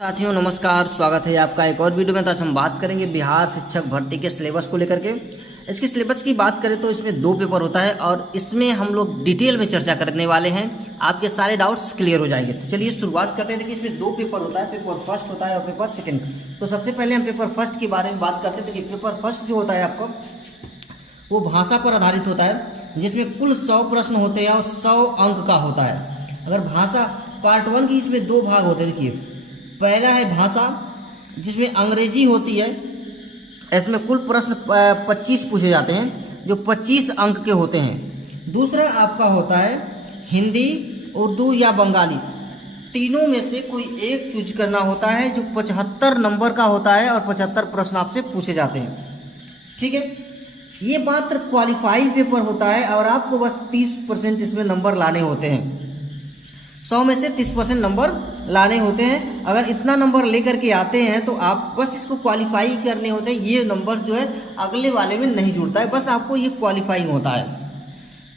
साथियों नमस्कार, स्वागत है आपका एक और वीडियो में। तो आज हम बात करेंगे बिहार शिक्षक भर्ती के सिलेबस को लेकर के। इसके सिलेबस की बात करें तो इसमें 2 पेपर होता है और इसमें हम लोग डिटेल में चर्चा करने वाले हैं। आपके सारे डाउट्स क्लियर हो जाएंगे। तो चलिए शुरुआत करते हैं। देखिए इसमें 2 पेपर होता है, पेपर फर्स्ट होता है और पेपर सेकेंड। तो सबसे पहले हम पेपर फर्स्ट के बारे में बात करते हैं। देखिए पेपर फर्स्ट जो होता है आपको वो भाषा पर आधारित होता है, जिसमें कुल 100 प्रश्न होते हैं और 100 अंक का होता है। अगर भाषा पार्ट 1 की इसमें 2 भाग होते हैं। देखिए पहला है भाषा, जिसमें अंग्रेजी होती है। इसमें कुल प्रश्न 25 पूछे जाते हैं, जो 25 अंक के होते हैं। दूसरा आपका होता है हिंदी, उर्दू या बंगाली। तीनों में से कोई एक चूज करना होता है, जो 75 नंबर का होता है और 75 प्रश्न आपसे पूछे जाते हैं। ठीक है, ये मात्र क्वालिफाइड पेपर होता है और आपको बस 30% इसमें नंबर लाने होते हैं। 100 में से 30% नंबर लाने होते हैं। अगर इतना नंबर लेकर के आते हैं तो आप बस इसको क्वालिफाई करने होते हैं। ये नंबर जो है अगले वाले में नहीं जुड़ता है, बस आपको ये क्वालिफाइंग होता है।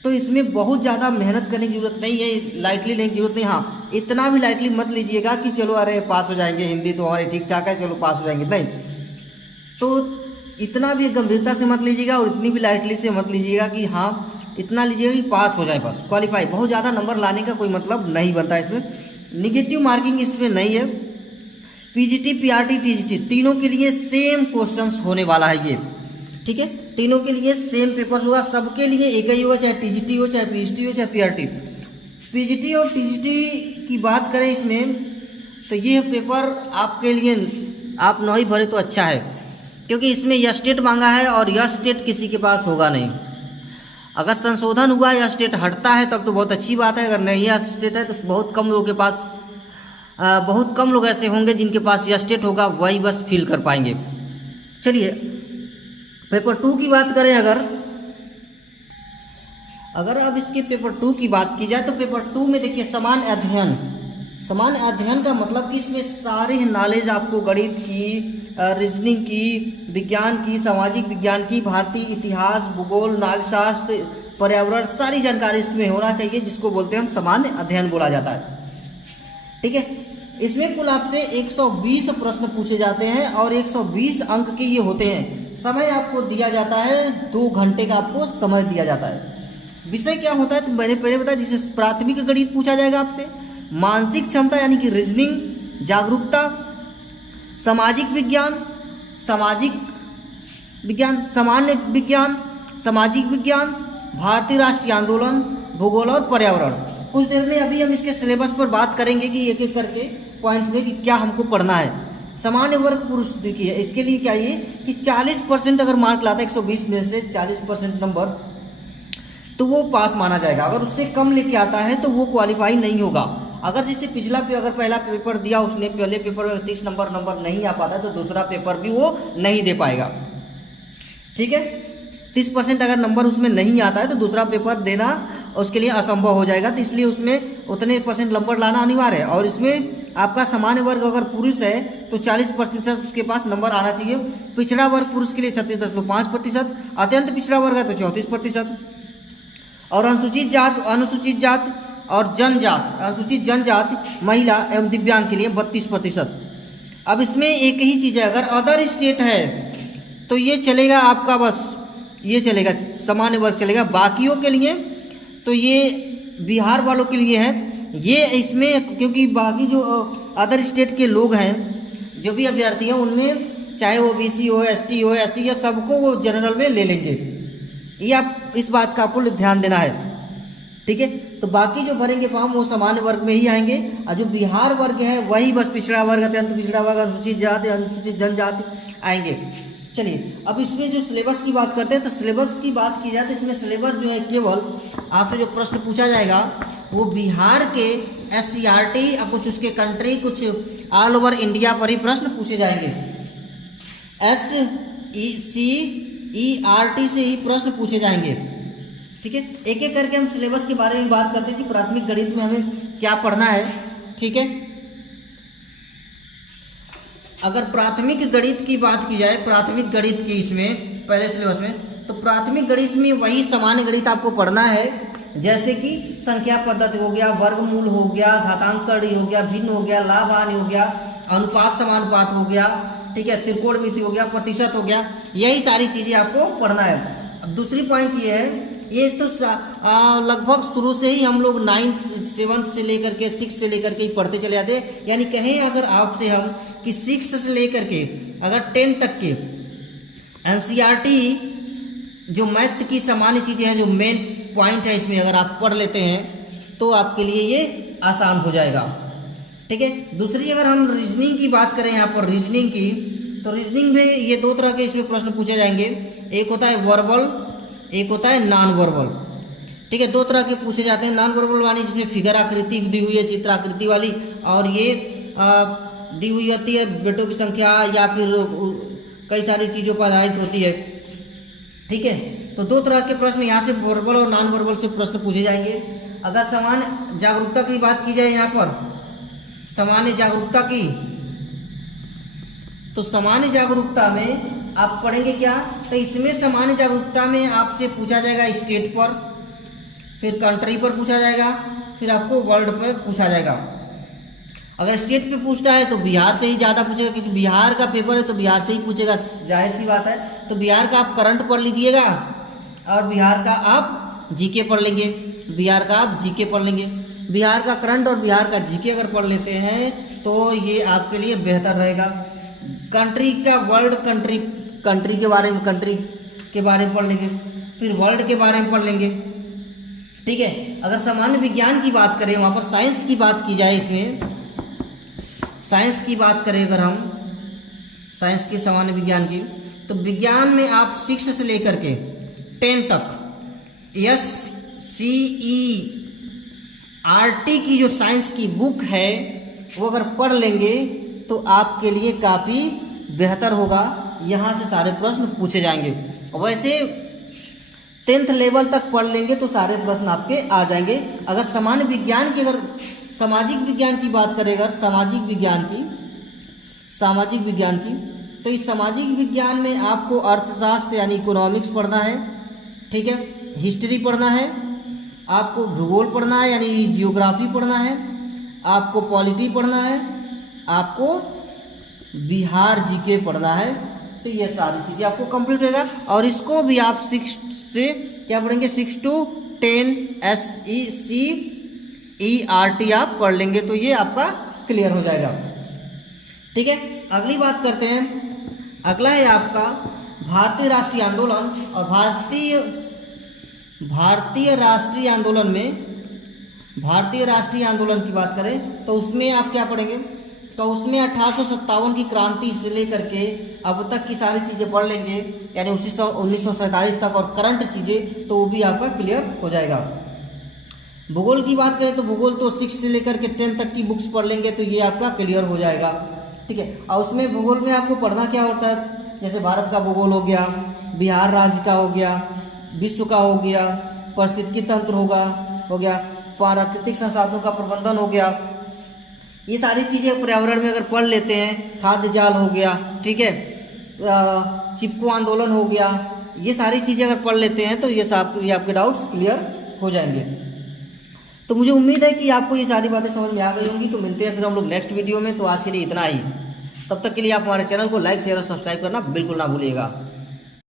तो इसमें बहुत ज़्यादा मेहनत करने की जरूरत नहीं है, लाइटली लेने की जरूरत नहीं। हाँ, इतना भी लाइटली मत लीजिएगा कि चलो अरे पास हो जाएंगे, हिंदी तो हमारे ठीक ठाक है, चलो पास हो जाएंगे। नहीं, तो इतना भी गंभीरता से मत लीजिएगा और इतनी भी लाइटली से मत लीजिएगा कि हाँ इतना लीजिएगा कि पास हो जाए, बस क्वालिफाई। बहुत ज़्यादा नंबर लाने का कोई मतलब नहीं बनता है। इसमें निगेटिव मार्किंग इसमें नहीं है। पीजीटी, पीआरटी, टीजीटी तीनों के लिए सेम क्वेश्चंस होने वाला है ये। ठीक है, तीनों के लिए सेम पेपर होगा, सबके लिए एक ही होगा, चाहे टीजीटी हो, चाहे पीजीटी हो, चाहे पीआरटी। पीजीटी और टीजीटी की बात करें इसमें, तो ये पेपर आपके लिए आप नहीं भरे तो अच्छा है, क्योंकि इसमें यह स्टेट मांगा है और यह स्टेट किसी के पास होगा नहीं। अगर संशोधन हुआ या स्टेट हटता है तब तो बहुत अच्छी बात है। अगर नहीं यह स्टेट है तो बहुत कम लोगों के पास, बहुत कम लोग ऐसे होंगे जिनके पास यह स्टेट होगा, वही बस फील कर पाएंगे। चलिए पेपर 2 की बात करें। अगर अब इसके पेपर 2 की बात की जाए तो पेपर 2 में देखिए समान अध्ययन। समान अध्ययन का मतलब कि इसमें सारे नॉलेज आपको गणित की, रीजनिंग की, विज्ञान की, सामाजिक विज्ञान की, भारतीय इतिहास, भूगोल, नागशास्त्र, पर्यावरण, सारी जानकारी इसमें होना चाहिए, जिसको बोलते हैं हम सामान्य अध्ययन बोला जाता है। ठीक है, इसमें कुल आपसे 120 प्रश्न पूछे जाते हैं और 120 अंक के ये होते हैं। समय आपको दिया जाता है 2 घंटे का, आपको समय दिया जाता है। विषय क्या होता है तो मैंने पहले बताया, जिसे प्राथमिक गणित पूछा जाएगा आपसे, मानसिक क्षमता यानी कि रीजनिंग, जागरूकता, सामाजिक विज्ञान, सामान्य विज्ञान, सामाजिक विज्ञान, भारतीय राष्ट्रीय आंदोलन, भूगोल और पर्यावरण। कुछ देर में अभी हम इसके सिलेबस पर बात करेंगे कि एक एक करके पॉइंट में कि क्या हमको पढ़ना है। सामान्य वर्ग पुरुष देखिए, इसके लिए क्या ये कि 40% अगर मार्क लाता है 120 में से 40% नंबर, तो वो पास माना जाएगा। अगर उससे कम लेके आता है तो वो क्वालिफाई नहीं होगा। अगर जैसे पिछला अगर पहला पेपर दिया उसने, पहले पेपर में 30 नंबर नहीं आ पाता तो दूसरा पेपर भी वो नहीं दे पाएगा। ठीक है, 30% अगर नंबर उसमें नहीं आता है तो दूसरा पेपर देना उसके लिए असंभव हो जाएगा। तो इसलिए उसमें उतने % नंबर लाना अनिवार्य है। और इसमें आपका सामान्य वर्ग अगर पुरुष है तो 40% उसके पास नंबर आना चाहिए। पिछड़ा वर्ग पुरुष के लिए 36.5%, अत्यंत पिछड़ा वर्ग है तो 34%, और अनुसूचित जात और जनजात, अनुसूचित जनजाति, महिला एवं दिव्यांग के लिए 32%। अब इसमें एक ही चीज़ है, अगर अदर स्टेट है तो ये चलेगा आपका, बस ये चलेगा, सामान्य वर्ग चलेगा। बाकियों के लिए तो ये बिहार वालों के लिए है ये। इसमें क्योंकि बाकी जो अदर स्टेट के लोग हैं, जो भी अभ्यर्थी हैं, उनमें चाहे वो BC हो, ST हो, SC या सबको वो जनरल में ले लेंगे। ये आप इस बात का आपको ध्यान देना है। ठीक है, तो बाकी जो भरेंगे फॉर्म वो सामान्य वर्ग में ही आएंगे, और जो बिहार वर्ग है वही बस पिछड़ा वर्ग, अत्यंत पिछड़ा वर्ग, अनुसूचित जाति, अनुसूचित जनजाति आएंगे। चलिए अब इसमें जो सिलेबस की बात करते हैं, तो सिलेबस की बात की जाए तो इसमें सिलेबस जो है केवल आपसे जो प्रश्न पूछा जाएगा वो बिहार के SCERT और कुछ उसके कंट्री, कुछ ऑल ओवर इंडिया पर ही प्रश्न पूछे जाएंगे। SCERT से ही प्रश्न पूछे जाएंगे। ठीक है, एक एक करके हम सिलेबस के बारे में बात करते हैं कि प्राथमिक गणित में हमें क्या पढ़ना है। ठीक है, अगर प्राथमिक गणित की बात की जाए, प्राथमिक गणित की इसमें पहले सिलेबस में, तो प्राथमिक गणित में वही सामान्य गणित आपको पढ़ना है, जैसे कि संख्या पद्धति हो गया, वर्गमूल हो गया, घातांक कड़ी हो गया, भिन्न हो गया, लाभ हानि हो गया, अनुपात समानुपात हो गया, ठीक है, त्रिकोणमिति हो गया, प्रतिशत हो गया, यही सारी चीजें आपको पढ़ना है। अब दूसरी पॉइंट ये है, ये तो लगभग शुरू से ही हम लोग 9th 7th से लेकर के 6 से लेकर के ही पढ़ते चले जाते हैं। यानी कहें अगर आपसे हम कि 6 से लेकर के अगर 10 तक के एनसीईआरटी जो मैथ की सामान्य चीजें हैं, जो मेन पॉइंट है इसमें अगर आप पढ़ लेते हैं तो आपके लिए ये आसान हो जाएगा, ठीक है। दूसरी अगर हम रीजनिंग की बात करें यहाँ पर रीजनिंग की, तो रीजनिंग में ये दो तरह के इसमें प्रश्न पूछे जाएंगे, एक होता है वर्बल, एक होता है नॉन वर्बल, ठीक है। दो तरह के पूछे जाते हैं। नॉन वर्बल वाली जिसमें फिगर आकृति दी हुई है, चित्र आकृति वाली, और ये दी हुई होती है बेटों की संख्या या फिर कई सारी चीज़ों पर आधारित होती है, ठीक है। तो दो तरह के प्रश्न यहाँ से वर्बल और नॉन वर्बल से प्रश्न पूछे जाएंगे। अगर सामान्य जागरूकता की बात की जाए यहाँ पर, सामान्य जागरूकता की, तो सामान्य जागरूकता में आप पढ़ेंगे क्या, तो इसमें सामान्य जागरूकता में आपसे पूछा जाएगा स्टेट पर, फिर कंट्री पर पूछा जाएगा, फिर आपको वर्ल्ड पर पूछा जाएगा। अगर स्टेट पे पूछता है तो बिहार से ही ज़्यादा पूछेगा, क्योंकि बिहार का पेपर है तो बिहार से ही पूछेगा, जाहिर सी बात है। तो बिहार का आप करंट पढ़ लीजिएगा और बिहार का आप जीके पढ़ लेंगे, बिहार का आप जीके पढ़ लेंगे। बिहार का करंट और बिहार का जीके अगर पढ़ लेते हैं तो ये आपके लिए बेहतर रहेगा। कंट्री का वर्ल्ड कंट्री के बारे में, कंट्री के बारे में पढ़ लेंगे, फिर वर्ल्ड के बारे में पढ़ लेंगे, ठीक है। अगर सामान्य विज्ञान की बात करें, वहाँ पर साइंस की बात की जाए, इसमें साइंस की बात करें अगर हम, साइंस की सामान्य विज्ञान की, तो विज्ञान में आप 6 से लेकर के 10 तक SCERT की जो साइंस की बुक है वो अगर पढ़ लेंगे तो आपके लिए काफ़ी बेहतर होगा। यहाँ से सारे प्रश्न पूछे जाएंगे। वैसे 10th लेवल तक पढ़ लेंगे तो सारे प्रश्न आपके आ जाएंगे। अगर सामान्य विज्ञान की, अगर सामाजिक विज्ञान की बात करें, अगर सामाजिक विज्ञान की, तो इस सामाजिक विज्ञान में आपको अर्थशास्त्र यानी इकोनॉमिक्स पढ़ना है, ठीक है, हिस्ट्री पढ़ना है, आपको भूगोल पढ़ना है यानी जियोग्राफी पढ़ना है, आपको पॉलिटी पढ़ना है, आपको बिहार जीके पढ़ना है। तो ये सारी चीज़ें आपको कंप्लीट होगा। और इसको भी आप 6 से क्या पढ़ेंगे, 6 to 10 SCERT आप पढ़ लेंगे तो ये आपका क्लियर हो जाएगा, ठीक है। अगली बात करते हैं। अगला है आपका भारतीय राष्ट्रीय आंदोलन। और भारतीय राष्ट्रीय आंदोलन में, भारतीय राष्ट्रीय आंदोलन की बात करें तो उसमें आप क्या पढ़ेंगे, तो उसमें 1857 की क्रांति से लेकर के अब तक की सारी चीज़ें पढ़ लेंगे, यानी 1947 तक, और करंट चीज़ें तो वो भी आपका क्लियर हो जाएगा। भूगोल की बात करें तो भूगोल तो 6 से लेकर के 10 तक की बुक्स पढ़ लेंगे तो ये आपका क्लियर हो जाएगा, ठीक है। और उसमें भूगोल में आपको पढ़ना क्या होता है, जैसे भारत का भूगोल हो गया, बिहार राज्य का हो गया, विश्व का हो गया, पारिस्थितिकी तंत्र हो गया, प्राकृतिक संसाधनों का प्रबंधन हो गया, ये सारी चीज़ें पर्यावरण में अगर पढ़ लेते हैं, खाद्य जाल हो गया, ठीक है, चिपको आंदोलन हो गया, ये सारी चीज़ें अगर पढ़ लेते हैं तो ये आपके डाउट्स क्लियर हो जाएंगे। तो मुझे उम्मीद है कि आपको ये सारी बातें समझ में आ गई होंगी। तो मिलते हैं फिर हम लोग नेक्स्ट वीडियो में। तो आज के लिए इतना ही। तब तक के लिए आप हमारे चैनल को लाइक, शेयर और सब्सक्राइब करना बिल्कुल ना भूलिएगा।